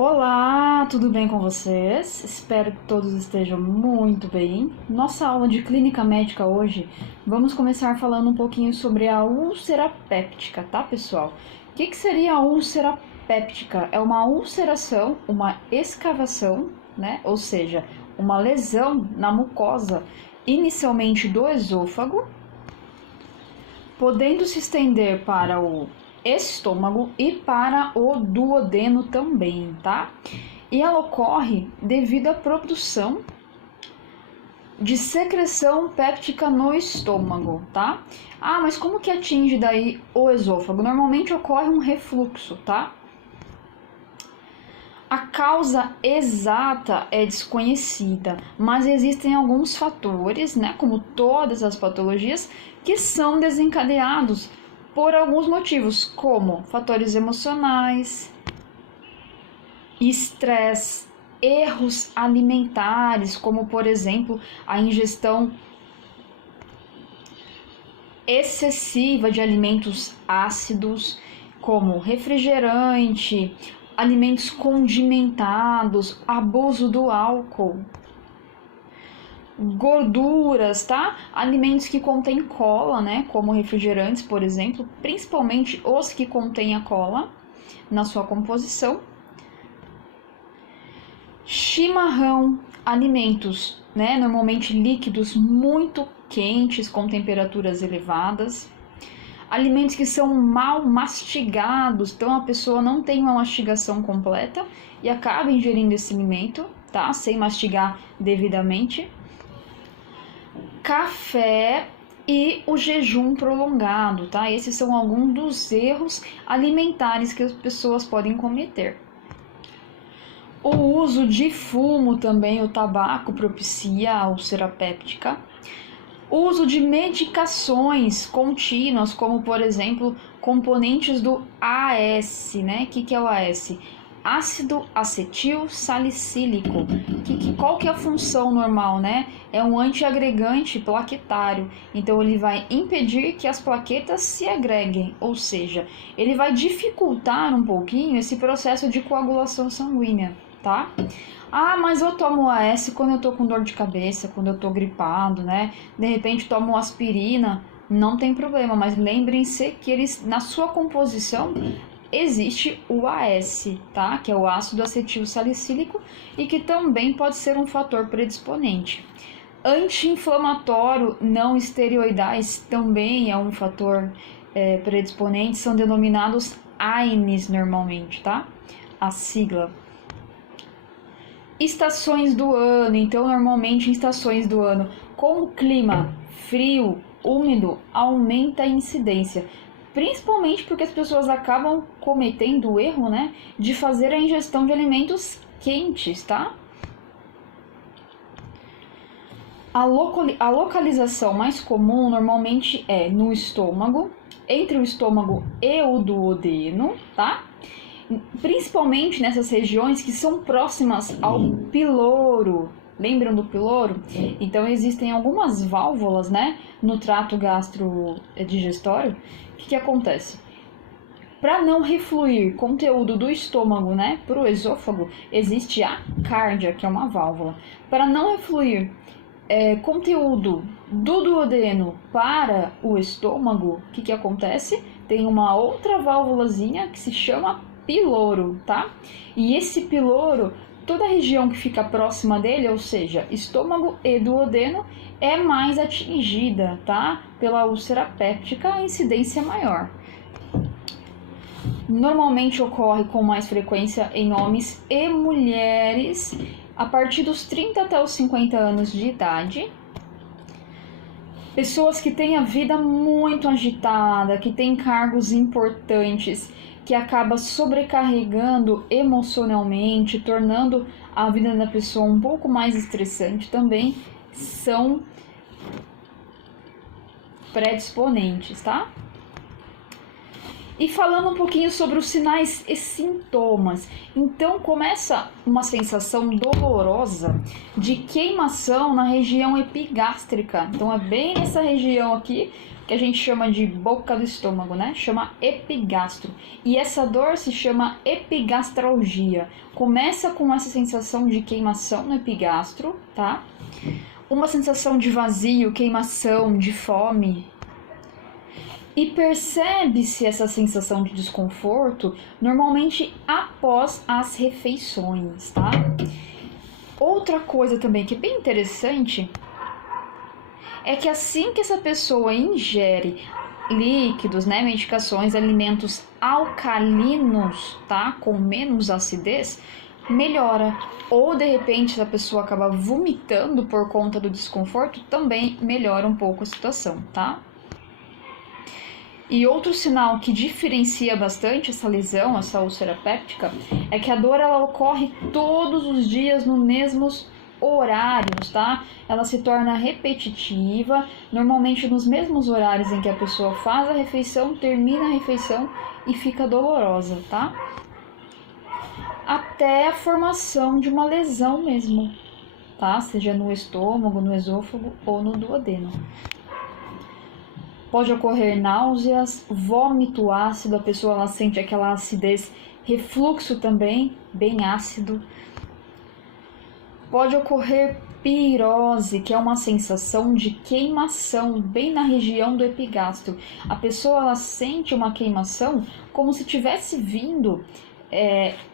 Olá, tudo bem com vocês? Espero que todos estejam muito bem. Nossa aula de clínica médica hoje, vamos começar falando um pouquinho sobre a úlcera péptica, tá, pessoal? O que seria a úlcera péptica? É uma ulceração, uma escavação, né? Ou seja, uma lesão na mucosa, inicialmente do esôfago, podendo se estender para o estômago e para o duodeno também, tá? E ela ocorre devido à produção de secreção péptica no estômago, tá? Ah, mas como que atinge daí o esôfago? Normalmente ocorre um refluxo, tá? A causa exata é desconhecida, mas existem alguns fatores, né, como todas as patologias, que são desencadeados por alguns motivos, como fatores emocionais, estresse, erros alimentares, como por exemplo a ingestão excessiva de alimentos ácidos, como refrigerante, alimentos condimentados, abuso do álcool, gorduras, tá? Alimentos que contêm cola, né? Como refrigerantes, por exemplo, principalmente os que contêm a cola na sua composição. Chimarrão, alimentos, né? Normalmente líquidos muito quentes com temperaturas elevadas. Alimentos que são mal mastigados, então a pessoa não tem uma mastigação completa e acaba ingerindo esse alimento, tá? Sem mastigar devidamente. Café e o jejum prolongado, tá? Esses são alguns dos erros alimentares que as pessoas podem cometer. O uso de fumo também, o tabaco, propicia a úlcera péptica. O uso de medicações contínuas, como por exemplo, componentes do AS, né? O que é o AS? Ácido acetil salicílico. Qual que é a função normal, né? É um antiagregante plaquetário. Então ele vai impedir que as plaquetas se agreguem, ou seja, ele vai dificultar um pouquinho esse processo de coagulação sanguínea, tá? Ah, mas eu tomo AS quando eu tô com dor de cabeça, quando eu tô gripado, né? De repente tomo aspirina, não tem problema, mas lembrem-se que eles, na sua composição, existe o AS, tá? Que é o ácido acetil salicílico e que também pode ser um fator predisponente. Anti-inflamatório não esteroidais também é um fator predisponente, são denominados AINES normalmente, tá? A sigla. Estações do ano, então normalmente em estações do ano com o clima frio, úmido, aumenta a incidência. Principalmente porque as pessoas acabam cometendo o erro, né, de fazer a ingestão de alimentos quentes, tá? A localização mais comum normalmente é no estômago, entre o estômago e o duodeno, tá? Principalmente nessas regiões que são próximas ao piloro. Lembram do piloro? Então existem algumas válvulas, né, no trato gastrodigestório. O que acontece? Para não refluir conteúdo do estômago, né, para o esôfago, existe a cárdia, que é uma válvula. Para não refluir conteúdo do duodeno para o estômago, o que acontece? Tem uma outra válvulazinha que se chama piloro, tá? E esse piloro, toda a região que fica próxima dele, ou seja, estômago e duodeno, é mais atingida, tá? Pela úlcera péptica, a incidência é maior. Normalmente ocorre com mais frequência em homens e mulheres a partir dos 30 até os 50 anos de idade. Pessoas que têm a vida muito agitada, que têm cargos importantes, que acaba sobrecarregando emocionalmente, tornando a vida da pessoa um pouco mais estressante, também são predisponentes, tá? E falando um pouquinho sobre os sinais e sintomas, então começa uma sensação dolorosa de queimação na região epigástrica. Então é bem nessa região aqui que a gente chama de boca do estômago, né? Chama epigastro. E essa dor se chama epigastralgia. Começa com essa sensação de queimação no epigastro, tá? Uma sensação de vazio, queimação, de fome. E percebe-se essa sensação de desconforto normalmente após as refeições, tá? Outra coisa também que é bem interessante é que assim que essa pessoa ingere líquidos, né, medicações, alimentos alcalinos, tá, com menos acidez, melhora. Ou de repente a pessoa acaba vomitando por conta do desconforto, também melhora um pouco a situação, tá? E outro sinal que diferencia bastante essa lesão, essa úlcera péptica, é que a dor ela ocorre todos os dias nos mesmos horários, tá? Ela se torna repetitiva, normalmente nos mesmos horários em que a pessoa faz a refeição, termina a refeição e fica dolorosa, tá? Até a formação de uma lesão mesmo, tá? Seja no estômago, no esôfago ou no duodeno. Pode ocorrer náuseas, vômito ácido, a pessoa ela sente aquela acidez, refluxo também, bem ácido. Pode ocorrer pirose, que é uma sensação de queimação bem na região do epigastro. A pessoa ela sente uma queimação como se tivesse vindo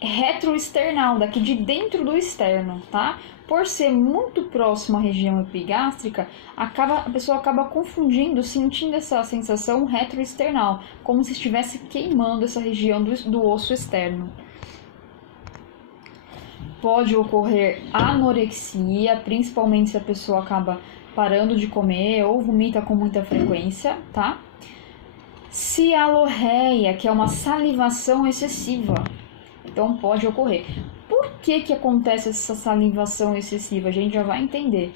retroesternal, daqui de dentro do externo, tá? Por ser muito próximo à região epigástrica, a pessoa acaba confundindo, sentindo essa sensação retroesternal, como se estivesse queimando essa região do osso externo. Pode ocorrer anorexia, principalmente se a pessoa acaba parando de comer ou vomita com muita frequência, tá? Cialorreia, que é uma salivação excessiva, então pode ocorrer. Por que acontece essa salivação excessiva? A gente já vai entender.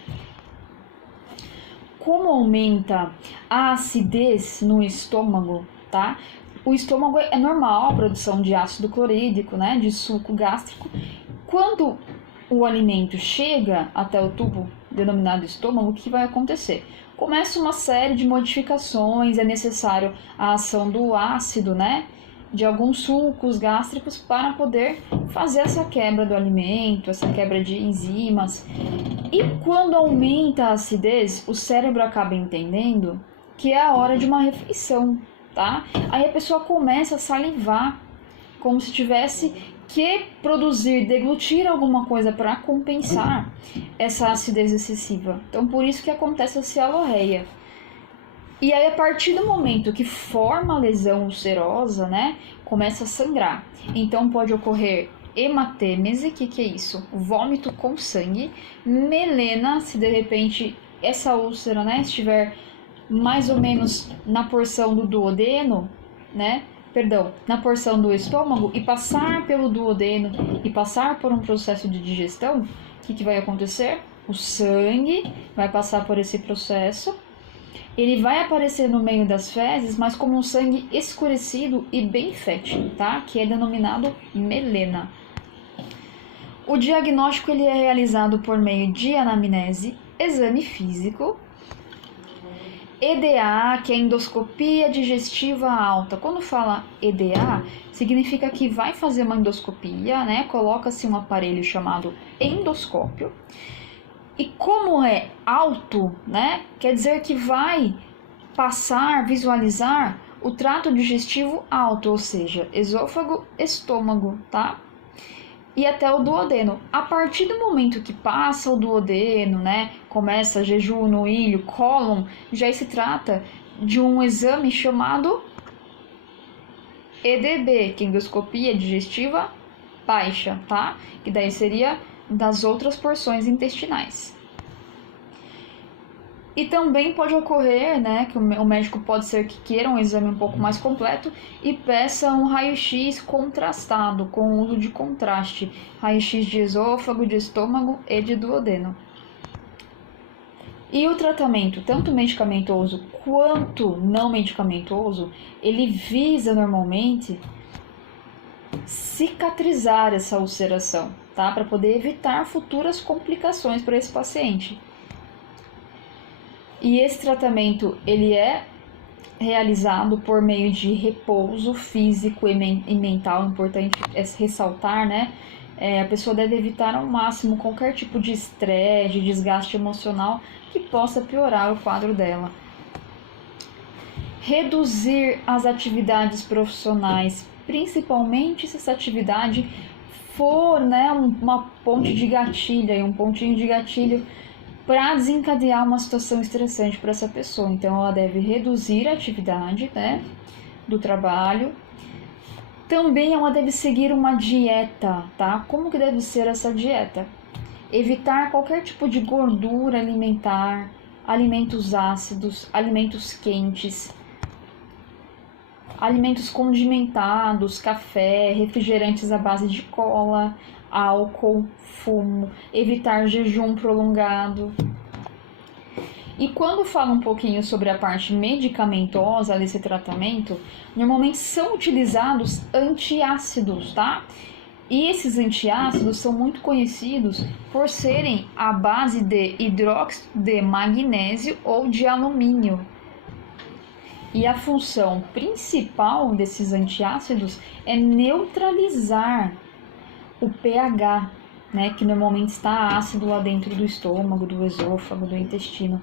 Como aumenta a acidez no estômago, tá? O estômago é normal a produção de ácido clorídrico, né? De suco gástrico. Quando o alimento chega até o tubo denominado estômago, o que vai acontecer? Começa uma série de modificações, é necessário a ação do ácido, né? De alguns sucos gástricos para poder fazer essa quebra do alimento, essa quebra de enzimas. E quando aumenta a acidez, o cérebro acaba entendendo que é a hora de uma refeição, tá? Aí a pessoa começa a salivar, como se tivesse que produzir, deglutir alguma coisa para compensar essa acidez excessiva. Então, por isso que acontece a cialorreia. E aí, a partir do momento que forma a lesão ulcerosa, né, começa a sangrar. Então, pode ocorrer hematêmese, que é isso? Vômito com sangue. Melena, se de repente essa úlcera, né, estiver mais ou menos na porção do duodeno, né, na porção do estômago e passar pelo duodeno e passar por um processo de digestão, o que vai acontecer? O sangue vai passar por esse processo. Ele vai aparecer no meio das fezes, mas como um sangue escurecido e bem fétido, tá? Que é denominado melena. O diagnóstico ele é realizado por meio de anamnese, exame físico, EDA, que é endoscopia digestiva alta. Quando fala EDA, significa que vai fazer uma endoscopia, né? Coloca-se um aparelho chamado endoscópio. E como é alto, né? Quer dizer que vai passar, visualizar o trato digestivo alto, ou seja, esôfago, estômago, tá? E até o duodeno. A partir do momento que passa o duodeno, né? Começa jejum no ilho, cólon, já se trata de um exame chamado EDB, que é endoscopia digestiva baixa, tá? Que daí seria das outras porções intestinais. E também pode ocorrer, né, que o médico pode ser que queira um exame um pouco mais completo e peça um raio-x contrastado, com o uso de contraste, raio-x de esôfago, de estômago e de duodeno. E o tratamento, tanto medicamentoso quanto não medicamentoso, ele visa normalmente cicatrizar essa ulceração, tá? Para poder evitar futuras complicações para esse paciente. E esse tratamento, ele é realizado por meio de repouso físico e mental. Importante é ressaltar, né? A pessoa deve evitar ao máximo qualquer tipo de estresse, de desgaste emocional que possa piorar o quadro dela. Reduzir as atividades profissionais, principalmente se essa atividade for, né, uma ponte de gatilho, um pontinho de gatilho para desencadear uma situação estressante para essa pessoa. Então, ela deve reduzir a atividade, né, do trabalho. Também ela deve seguir uma dieta, tá? Como que deve ser essa dieta? Evitar qualquer tipo de gordura alimentar, alimentos ácidos, alimentos quentes, alimentos condimentados, café, refrigerantes à base de cola, álcool, fumo, evitar jejum prolongado. E quando fala um pouquinho sobre a parte medicamentosa desse tratamento, normalmente são utilizados antiácidos, tá? E esses antiácidos são muito conhecidos por serem à base de hidróxido de magnésio ou de alumínio. E a função principal desses antiácidos é neutralizar o pH, né, que normalmente está ácido lá dentro do estômago, do esôfago, do intestino.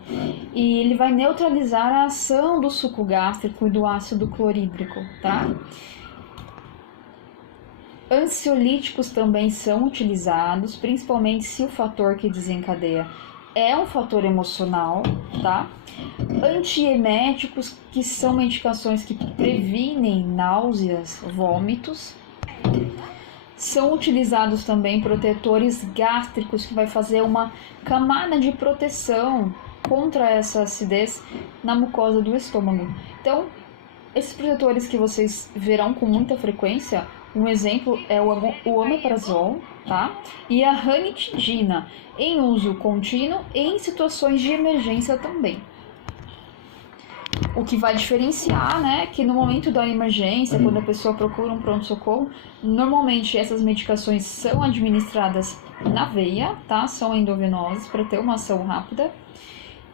E ele vai neutralizar a ação do suco gástrico e do ácido clorídrico, tá? Ansiolíticos também são utilizados, principalmente se o fator que desencadeia é um fator emocional, tá? Antieméticos, que são medicações que previnem náuseas, vômitos. São utilizados também protetores gástricos, que vai fazer uma camada de proteção contra essa acidez na mucosa do estômago. Então, esses protetores que vocês verão com muita frequência, um exemplo é o omeprazol, tá? E a ranitidina, em uso contínuo e em situações de emergência também. O que vai diferenciar, né, que no momento da emergência, quando a pessoa procura um pronto-socorro, normalmente essas medicações são administradas na veia, tá? São endovenosas para ter uma ação rápida.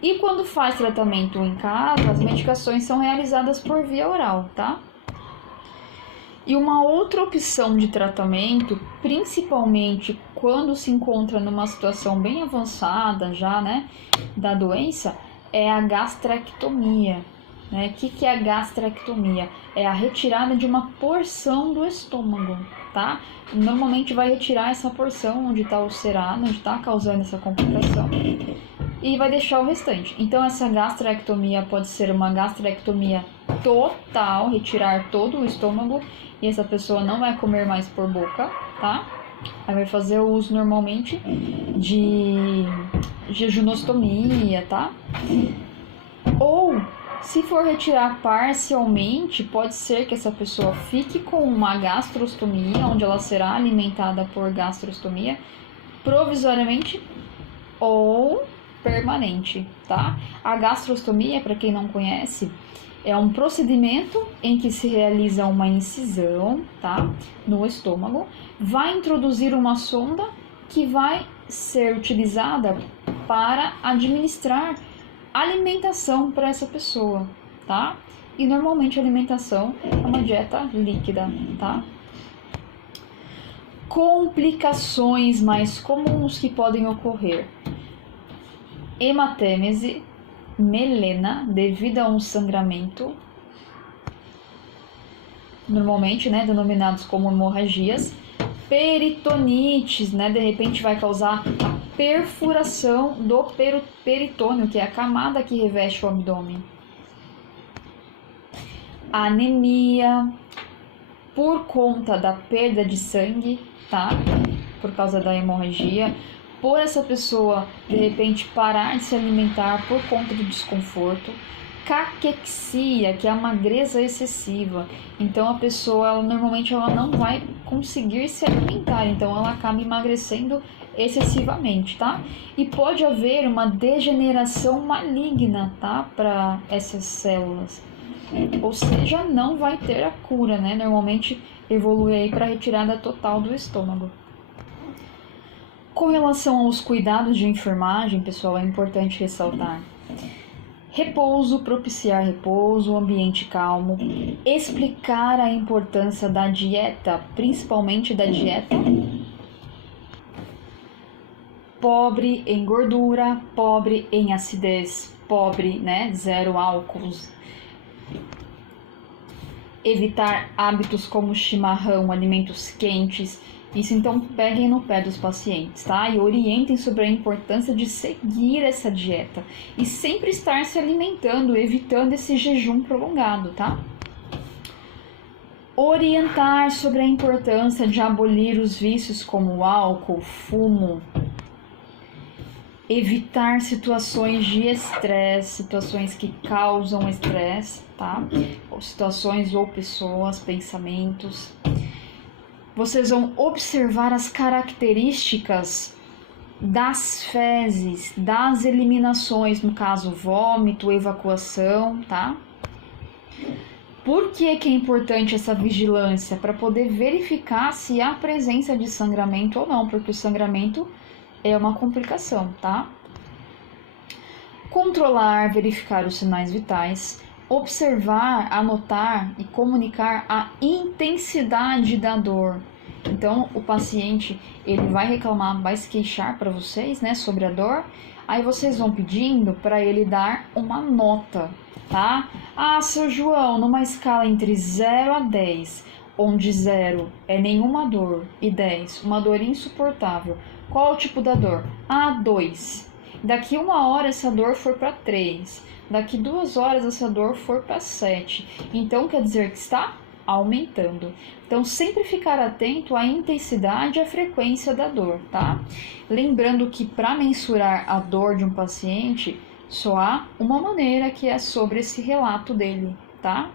E quando faz tratamento em casa, as medicações são realizadas por via oral, tá? E uma outra opção de tratamento, principalmente quando se encontra numa situação bem avançada já, né, da doença, é a gastrectomia. Né? O que é a gastrectomia? É a retirada de uma porção do estômago, tá? Normalmente vai retirar essa porção onde está ulcerado, onde está causando essa complicação, e vai deixar o restante. Então, essa gastrectomia pode ser uma gastrectomia total, retirar todo o estômago, e essa pessoa não vai comer mais por boca, tá? Aí vai fazer o uso normalmente de jejunostomia, tá? Ou, se for retirar parcialmente, pode ser que essa pessoa fique com uma gastrostomia, onde ela será alimentada por gastrostomia, provisoriamente ou permanente, tá? A gastrostomia, para quem não conhece, é um procedimento em que se realiza uma incisão, tá, no estômago, vai introduzir uma sonda que vai ser utilizada para administrar alimentação para essa pessoa, tá? E normalmente a alimentação é uma dieta líquida, tá? Complicações mais comuns que podem ocorrer: hematêmese, melena, devido a um sangramento, normalmente, né, denominados como hemorragias, peritonites, né, de repente vai causar a perfuração do peritônio, que é a camada que reveste o abdômen. Anemia, por conta da perda de sangue, tá, por causa da hemorragia, por essa pessoa, de repente, parar de se alimentar por conta do desconforto. Caquexia, que é a magreza excessiva. Então, a pessoa, normalmente, ela não vai conseguir se alimentar. Então, ela acaba emagrecendo excessivamente, tá? E pode haver uma degeneração maligna, tá? Para essas células. Ou seja, não vai ter a cura, né? Normalmente, evolui aí para a retirada total do estômago. Com relação aos cuidados de enfermagem, pessoal, é importante ressaltar: Repouso, propiciar repouso, ambiente calmo, explicar a importância da dieta, principalmente da dieta pobre em gordura, pobre em acidez, pobre, né, zero álcools. Evitar hábitos como chimarrão, alimentos quentes. Isso, então, peguem no pé dos pacientes, tá? E orientem sobre a importância de seguir essa dieta e sempre estar se alimentando, evitando esse jejum prolongado, tá? Orientar sobre a importância de abolir os vícios como álcool, fumo. Evitar situações de estresse, situações que causam estresse, tá? Ou situações ou pessoas, pensamentos. Vocês vão observar as características das fezes, das eliminações, no caso, vômito, evacuação, tá? Por que é importante essa vigilância? Para poder verificar se há presença de sangramento ou não, porque o sangramento é uma complicação, tá? Controlar, verificar os sinais vitais, observar, anotar e comunicar a intensidade da dor. Então, o paciente, ele vai reclamar, vai se queixar para vocês, né, sobre a dor. Aí vocês vão pedindo para ele dar uma nota, tá? Ah, seu João, numa escala entre 0 a 10, onde 0 é nenhuma dor e 10, uma dor insuportável. Qual o tipo da dor? Ah, 2. Daqui 1 hora essa dor for para 3. Daqui 2 horas essa dor for para 7. Então quer dizer que está aumentando. Então sempre ficar atento à intensidade e à frequência da dor, tá? Lembrando que para mensurar a dor de um paciente, só há uma maneira, que é sobre esse relato dele, tá?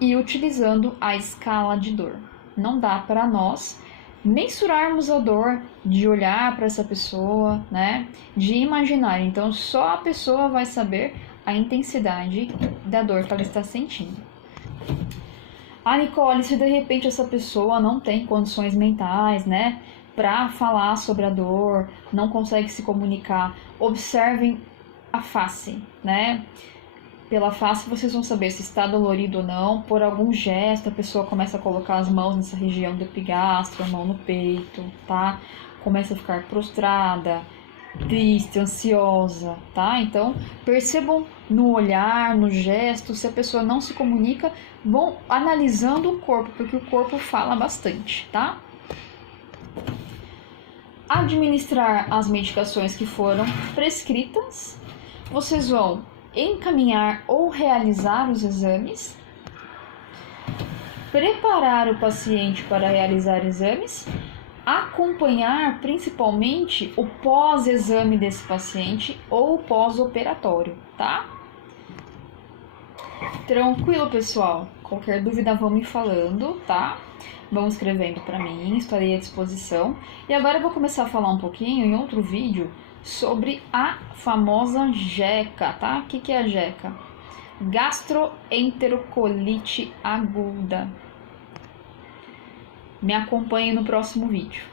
E utilizando a escala de dor. Não dá para nós mensurarmos a dor, de olhar para essa pessoa, né? De imaginar. Então, só a pessoa vai saber a intensidade da dor que ela está sentindo. Ah, Nicole, se de repente essa pessoa não tem condições mentais, né, para falar sobre a dor, não consegue se comunicar, observem a face, né? Pela face vocês vão saber se está dolorido ou não. Por algum gesto, a pessoa começa a colocar as mãos nessa região do epigastro, a mão no peito, tá? Começa a ficar prostrada, triste, ansiosa, tá? Então, percebam no olhar, no gesto, se a pessoa não se comunica, vão analisando o corpo, porque o corpo fala bastante, tá? Administrar as medicações que foram prescritas, vocês vão encaminhar ou realizar os exames, preparar o paciente para realizar exames, acompanhar principalmente o pós-exame desse paciente ou o pós-operatório, tá? Tranquilo, pessoal? Qualquer dúvida vão me falando, tá? Vão escrevendo para mim, estarei à disposição. E agora eu vou começar a falar um pouquinho em outro vídeo sobre a famosa jeca, tá? O que é a jeca? Gastroenterocoliite aguda. Me acompanhe no próximo vídeo.